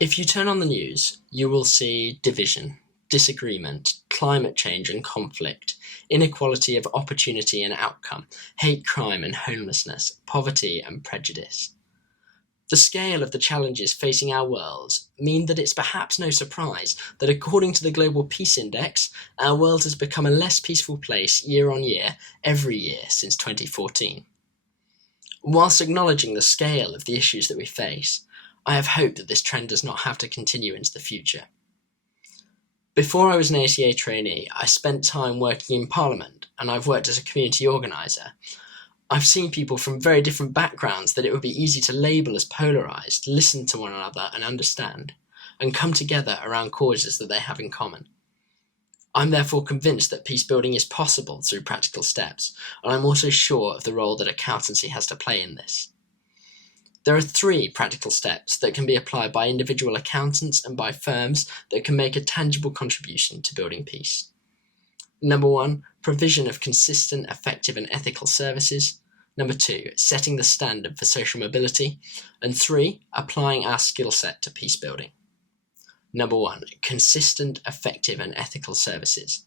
If you turn on the news, you will see division, disagreement, climate change and conflict, inequality of opportunity and outcome, hate crime and homelessness, poverty and prejudice. The scale of the challenges facing our world mean that it's perhaps no surprise that according to the Global Peace Index, our world has become a less peaceful place year on year, every year since 2014. Whilst acknowledging the scale of the issues that we face, I have hope that this trend does not have to continue into the future. Before I was an ACA trainee, I spent time working in Parliament, and I've worked as a community organiser. I've seen people from very different backgrounds that it would be easy to label as polarised, listen to one another and understand, and come together around causes that they have in common. I'm therefore convinced that peace building is possible through practical steps, and I'm also sure of the role that accountancy has to play in this. There are 3 practical steps that can be applied by individual accountants and by firms that can make a tangible contribution to building peace. Number 1, provision of consistent, effective and ethical services. Number 2, setting the standard for social mobility. And 3, applying our skill set to peace building. Number 1, consistent, effective and ethical services.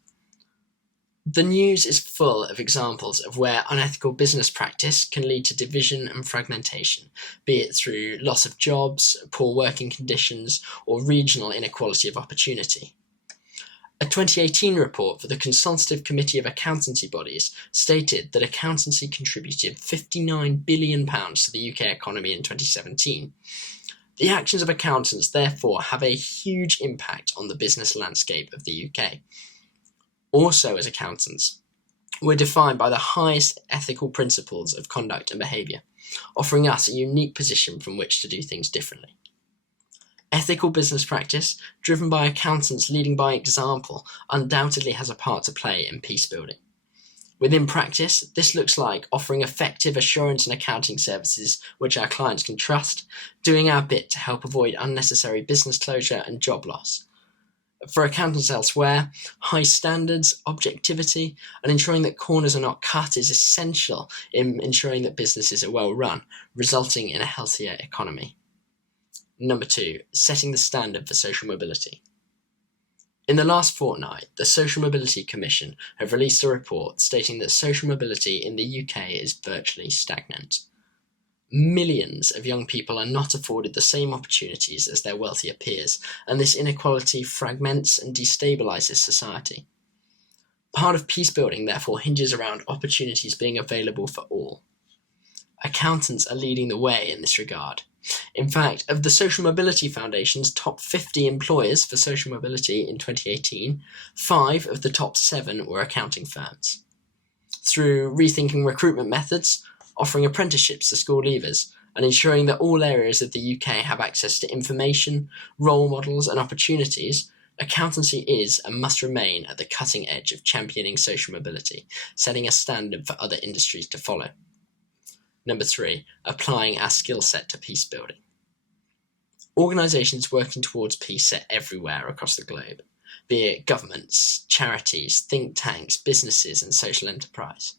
The news is full of examples of where unethical business practice can lead to division and fragmentation, be it through loss of jobs, poor working conditions, or regional inequality of opportunity. A 2018 report for the Consultative Committee of Accountancy Bodies stated that accountancy contributed £59 billion to the UK economy in 2017. The actions of accountants therefore have a huge impact on the business landscape of the UK. Also, as accountants, we're defined by the highest ethical principles of conduct and behaviour, offering us a unique position from which to do things differently. Ethical business practice, driven by accountants leading by example, undoubtedly has a part to play in peace building. Within practice, this looks like offering effective assurance and accounting services which our clients can trust, doing our bit to help avoid unnecessary business closure and job loss. For accountants elsewhere, high standards, objectivity, and ensuring that corners are not cut is essential in ensuring that businesses are well run, resulting in a healthier economy. Number 2, setting the standard for social mobility. In the last fortnight, the Social Mobility Commission have released a report stating that social mobility in the UK is virtually stagnant. Millions of young people are not afforded the same opportunities as their wealthier peers, and this inequality fragments and destabilises society. Part of peace building, therefore, hinges around opportunities being available for all. Accountants are leading the way in this regard. In fact, of the Social Mobility Foundation's top 50 employers for social mobility in 2018, 5 of the top 7 were accounting firms. Through rethinking recruitment methods, offering apprenticeships to school leavers, and ensuring that all areas of the UK have access to information, role models and opportunities, accountancy is and must remain at the cutting edge of championing social mobility, setting a standard for other industries to follow. Number 3, applying our skill set to peace building. Organisations working towards peace are everywhere across the globe, be it governments, charities, think tanks, businesses and social enterprise.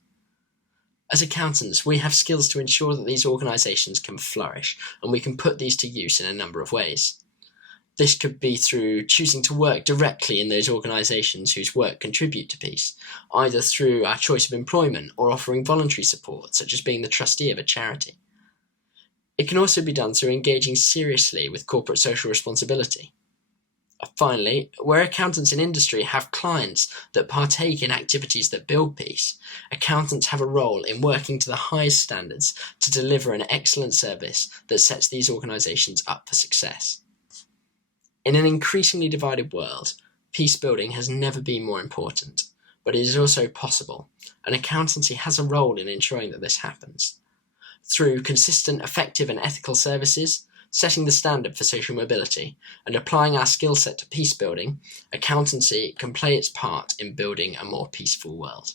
As accountants, we have skills to ensure that these organisations can flourish, and we can put these to use in a number of ways. This could be through choosing to work directly in those organisations whose work contribute to peace, either through our choice of employment or offering voluntary support, such as being the trustee of a charity. It can also be done through engaging seriously with corporate social responsibility. Finally, where accountants in industry have clients that partake in activities that build peace, accountants have a role in working to the highest standards to deliver an excellent service that sets these organisations up for success. In an increasingly divided world, peace building has never been more important, but it is also possible, and accountancy has a role in ensuring that this happens. Through consistent, effective and ethical services, setting the standard for social mobility, and applying our skill set to peace building, accountancy can play its part in building a more peaceful world.